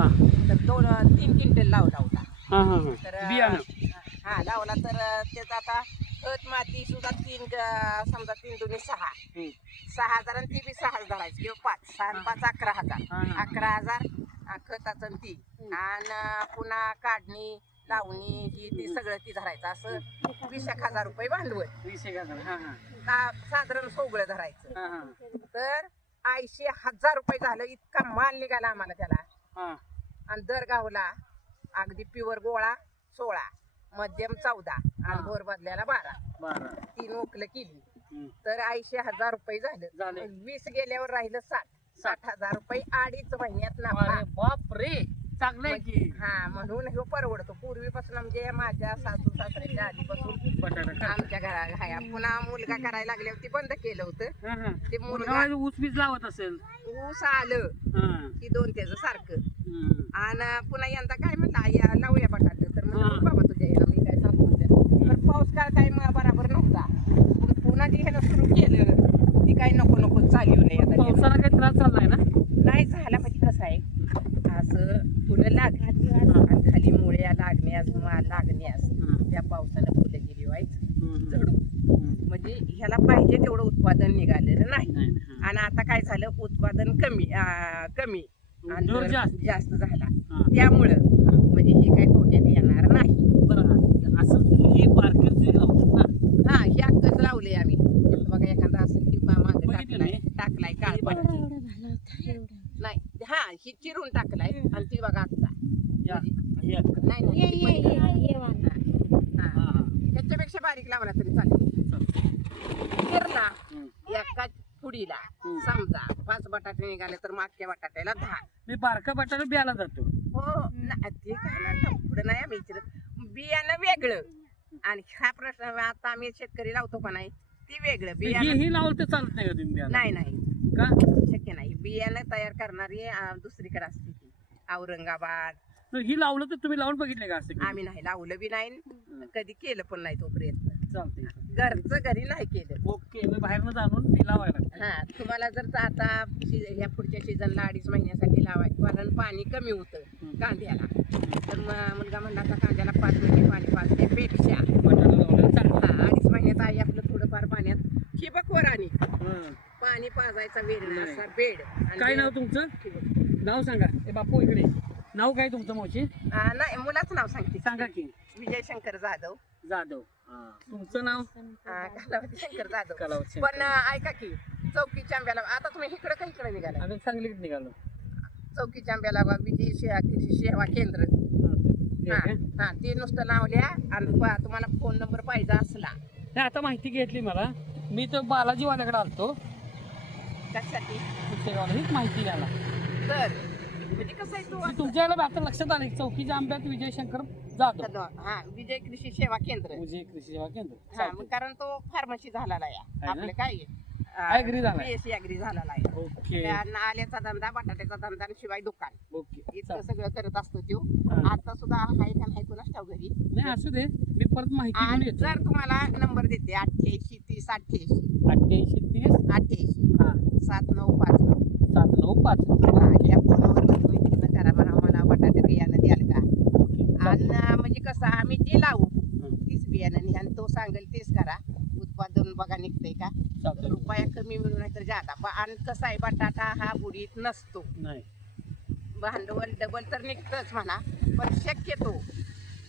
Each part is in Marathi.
हा. तर दोन तीन क्विंटल लावला होता. हा हा हा. तर बियाणं. हा लावला तर त्याचा आता खत माती सुद्धा तीन अं, समजा तीन दोन्ही सहा. सहा हजार आणि ती बी सहा धरायची. किंवा पाच सहा आणि पाच अकरा हजार. हा. अकरा हजार अं, खताचं आणि ती. आणि पुन्हा काढणी लावणी ही ती सगळं ती धरायचं. असं वीस एक हजार रुपये भांडवल. वीस एक हजार हा हा. का- साधारण सगळं धरायचं. हा हा. तर ऐंशी हजार रुपये झालं. इतका माल निघाला आम्हाला त्याला. हा. आणि दर गावला अगदी प्युअर गोळा सोळा मध्यम चौदा आणि भोर बदल्याला बारा. बारा. तीन ओकलं केली. तर ऐंशी हजार रुपये झाले. झालं. वीस गेल्यावर राहिलं साठ. साठ. हजार रुपये अडीच महिन्यात अरे बाप रे चांगलं आहे की हा म्हणून हे परवडतो पूर्वीपासून म्हणजे माझ्या सासू सासऱ्याच्या आधीपासून बटाटा. आमच्या घरा हाया पुन्हा मुलगा करायला लागल्यावर ती बंद केलं होतं हा, हा. ते मुलगा ऊस बीज लावत असेल ऊस आलं हा. की दोन त्याचं सारखं हम्म. आणि पुन्हा यंदा काय म्हणलं या लावूया बटाटे तर हा. म्हणलं बाबा तुझ्या याला मी काय सांगू म्हणलं तर पाऊस काळ काय मग बराबर नव्हता मग पुन्हा ती ह्यानं सुरू केलं ती काही नको नको चालू नाही आता. पावसाला काही त्रास चाललाय ना नाही झाला म्हणजे कसं आहे असं फुलं आणि खाली मुळ्या लागण्यास माल लागण्यास. त्या पावसानं फुलं गेली व्हायच. झडून. म्हणजे ह्याला पाहिजे तेवढं उत्पादन निघालेलं नाही. आणि आता काय झालं? उत्पादन कमी आ, कमी. आणि जास्त. जास्त झाला. त्यामुळं म्हणजे हे काही तोट्यात येणार नाही. असं हे हा हे अक्कच लावले आम्ही. बघा एखादा असेल की मागं टाकलाय. टाकलाय काळपट. नाही हा ही चिरून टाकलाय आणि ती बघा या, हे. नाही नाही, ती पलीकडे. हा, हा, हा. हा. ह्याच्यापेक्षा बारीक लावला तरी चालेल. एका फुडीला. समजा पाच बटाटे निघाले तर मागच्या बटाट्याला दहा. मी बारका बटाटा बियाला जातो. हो ना ते काय ना पुढे नाही आम्ही विचारत बियाणं वेगळं. आणि हा प्रश्न आता आम्ही शेतकरी लावतो का नाही ती वेगळं. हे बियाणं ही लावलं तर चालत नाही का तुम्ही बियाणं. नाही नाही. का? शक्य नाही. बियाणं तयार करणारी दुसरीकडे असते ती. औरंगाबाद. तर ही लावलं तर तुम्ही लावून बघितले का असं? आम्ही नाही लावलं बी नाही. कधी केलं पण नाही तो प्रयत्न चालतंय. घरचं घरी नाही केलं. ओके मी बाहेरनं जाणून मी लावायला लागतो. हा तुम्हाला जर आता सी- ह्या पुढच्या सीझनला अडीच महिन्यासाठी लावायचं कारण पाणी कमी होतं. कांद्याला. तर मुलगा म्हणला आता कांद्याला पाच महिने पाणी पाजण्यापेक्षा. बटाटा हा अडीच महिन्यात आई आपलं थोडंफार पाण्यात ठिबक वर आणि. पाणी पाजायचा वेळ नाही. असा बेड आणि काय नाव तुमचं. नाव सांगा. ए बापू इकडे. नाव काय तुमचं मावशी? हा, नाही मुलाचं नाव सांगते. सांगा की. विजय शंकर जाधव. जाधव. हा. तुमचं नाव? कलावती शंकर जाधव. कलावत पण ऐका की चौकीच्या आंब्याला आता तुम्ही इकडे काही इकडे निघाला आम्ही सांगलीत निघालो. चौकीच्या आंब्याला बा विजय सेवा कृषी सेवा केंद्र. हा, हा? हा ते नुसतं नावल्या आणि पा- तुम्हाला फोन नंबर पाहिजे असला. नाही आता माहिती घेतली मला. मी तर बालाजीवाल्याकडे आलतो. त्यासाठी. हीच माहिती घ्यायला तर म्हणजे कसं आहे मी तुमच्या वेळेला आता लक्षात आलं की चौकीच्या आंब्यात विजय शंकर जाधव तू हा विजय कृषी सेवा केंद्र. विजय कृषी सेवा केंद्र. हा मग. कारण तो फार्मसी झालेला आहे. ना? आपलं काय Agree झालाय. बीएससी अग्री झालेला आहे. ओके त्या आल्याचा धंदा बटाट्याचा धंदा आणि शिवाय दुकान. ओके इतकं. सगळं करत असतो तो. हा. आता सुद्धा हाय का नाही कुणाच ठाव घरी? नाही असू दे. मी परत माहिती घेऊन आणि येतो. जर तुम्हाला नंबर देते अठ्ठ्याऐंशी तीस अठ्ठ्याऐंशी. अठ्ठ्याऐंशी तीस? अठ्ठ्याऐंशी. सात नऊ पाच नऊ. सात नऊ पाच हा, या फोनवर तुम्ही तिथनं करा म्हणा मला बटाटे बियाणं द्याल का? आणि म्हणजे कसं आम्ही जे लावू. तीच बियाणं आणि तो सांगेल तेच करा. उत्पादन बघा निघतंय का. रुपया कमी मिळू नाही तर ब- आणि कसं आहे बटाटा हा बुडीत नसतो. भांडवल डबल तर निघतच म्हणा पण शक्यतो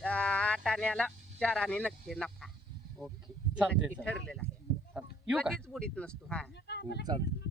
आठ आण्याला चार आणे नक्की नफा. ओके. ठरलेला आहे. कधीच बुडीत नसतो हा चालतंय.